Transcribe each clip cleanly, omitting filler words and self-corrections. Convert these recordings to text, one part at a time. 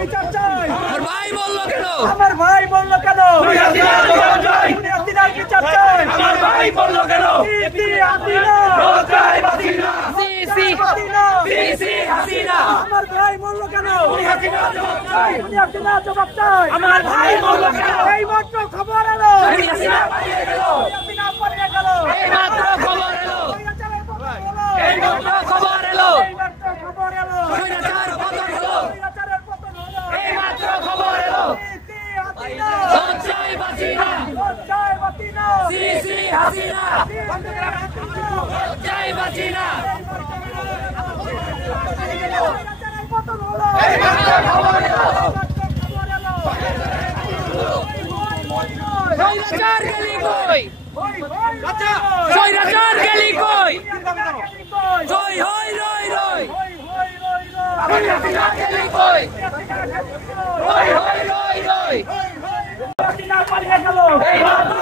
বিচার চাই। আমার ভাই বললো কেন? আমার ভাই বললো কেন? বিচার চাই। আমার ভাই বললো কেন? আমার ভাই বললো কেন? জবাব চাই। আমার ভাই বললো কেন? এই মাত্র খবর এলো। পালিয়ে গেল। পালিয়ে গেল। এই মাত্র খবর এলো। এই মাত্র খবর এলো। খবর এলো। স্বৈরাচার পতন হলো। স্বৈরাচারের পতন হলো। এই মাত্র খবর এলো। লজ্জায় বাঁচি না। লজ্জায় বাঁচি না। শ্রী শ্রী হাসিনা। লজ্জায় বাঁচি না। স্বৈরাচারের পতন হলো। এই মাত্র খবর এলো। স্বৈরাচার গেলি কই? স্বৈরাচার গেলি কই? জয় হই রই রই। হাসিনা গেলি কই? রই হই রই রই। পালিয়ে গেল। এই মাত্র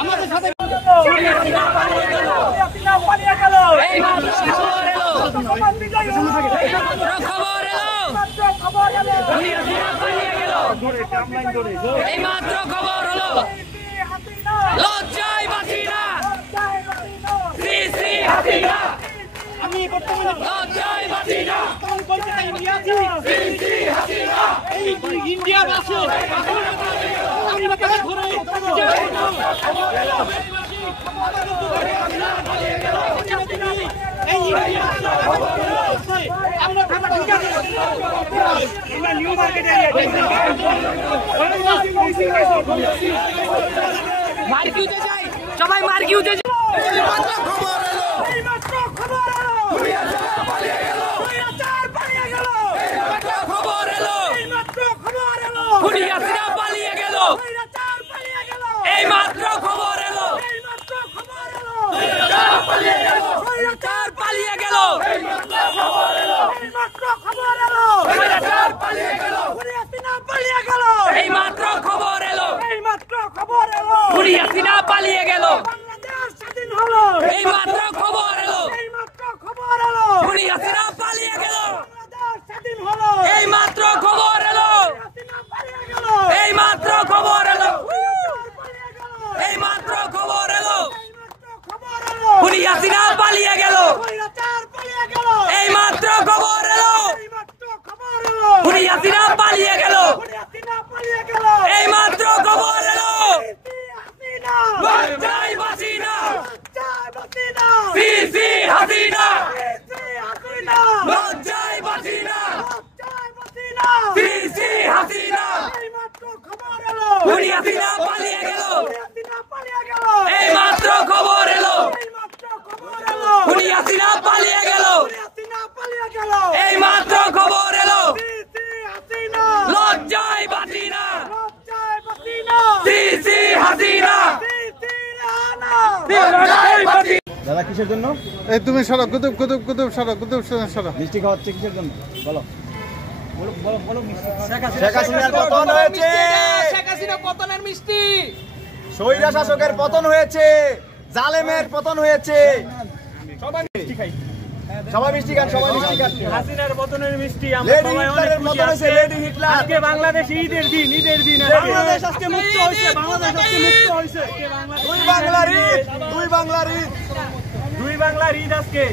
আমাদের সাথে পালিয়ে গেল। এই মাত্র খবর এলো। খবর এলো। খবর এলো। পালিয়ে গেল। এই মাত্র খবর হলো। লজ্জায় বাঁচি না। শ্রী শ্রী হাসিনা। আমি বর্তমানে লজ্জায় বাঁচি না। কলকাতা ইন্ডিয়া শ্রী শ্রী হাসিনা। এই ইন্ডিয়া বাসে আমরা তাকে ধরে আমরা নিউ মার্কেটে মার্কিউতে যাই, সবাই মার্কিউতে যাই। খবর এলো। হাসিনা পালিয়ে গেল। এই মাত্র খবর এলো। পালিয়ে গেল। এই মাত্র খবর এলো। হাসিনা পালিয়ে গেল। এই মাত্র খবর এলো। হাসিনা পালিয়ে গেল। এই মাত্র খবর এলো। এই মাত্র খবর এলো। এই মাত্র খবর এলো। হাসিনা পালিয়ে গেল। এই মাত্র খবর এলো। হাসিনা পালিয়ে গেল। এই মাত্র খবর এলো। লজ্জায় বাঁচি না। শ্রী শ্রী হাসিনা। লজ্জায় বাঁচি না। শ্রী শ্রী হাসিনা। হাসিনা পালিয়ে গেল। এই মাত্র খবর এলো। হাসিনা পালিয়ে গেল। এই মাত্র খবর এলো। লজ্জায় বাঁচি না। শ্রী শ্রী হাসিনা। দাদা কিসের জন্য? এই তুমি সরো, কুতুব কুতুব কুতুব সরো, কুতুব সরো। মিষ্টি খাওয়াচ্ছে কিসের জন্য বলো? শেখ হাসিনার পতন হয়েছে। শেখ হাসিনা পতনের মিষ্টি। স্বৈরা শাসকের পতন হয়েছে, জালেমের পতন হয়েছে। সবাই মিষ্টি খাই। সবাই মিষ্টি খান, সবাই মিষ্টি খান। হাসিনার পতনের মিষ্টি আমরা লেডি সবাই অনেক হিটলারের খুশি। পতন হয়েছে, লেডি হিটলার। আজকে বাংলাদেশ ঈদের দিন, ঈদের দিন। বাংলাদেশ আজকে মুক্ত হয়েছে, বাংলাদেশ আজকে মুক্ত হয়েছে। দুই বাংলার ঈদ, দুই বাংলার ঈদ। দুই বাংলার ঈদ আজকে।